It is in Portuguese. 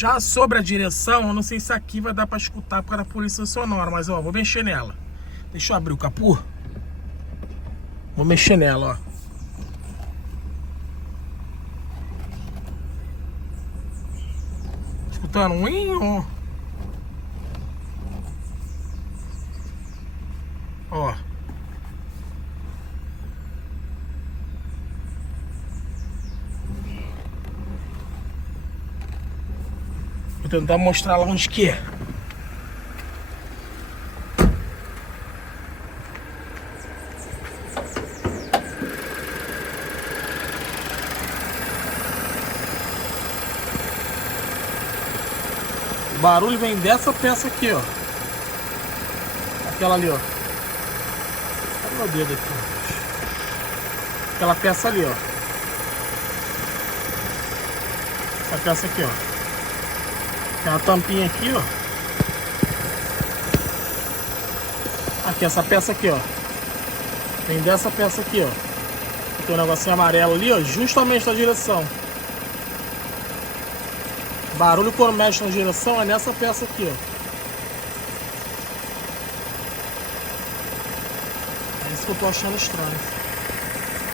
Já sobre a direção, eu não sei se aqui vai dar pra escutar por causa da poluição sonora, mas ó, vou mexer nela. Deixa eu abrir o capô. Vou mexer nela, ó. Escutando um inho. Ó. Vou tentar mostrar lá onde que é. O barulho vem dessa peça aqui, ó. Aquela ali, ó. Olha meu dedo aqui, ó. Aquela peça ali, ó. Essa peça aqui, ó. Tem uma tampinha aqui, ó. Aqui, essa peça aqui, ó. Vem dessa peça aqui, ó. Tem um negocinho amarelo ali, ó. Justamente na direção. Barulho quando mexe na direção é nessa peça aqui, ó. É isso que eu tô achando estranho.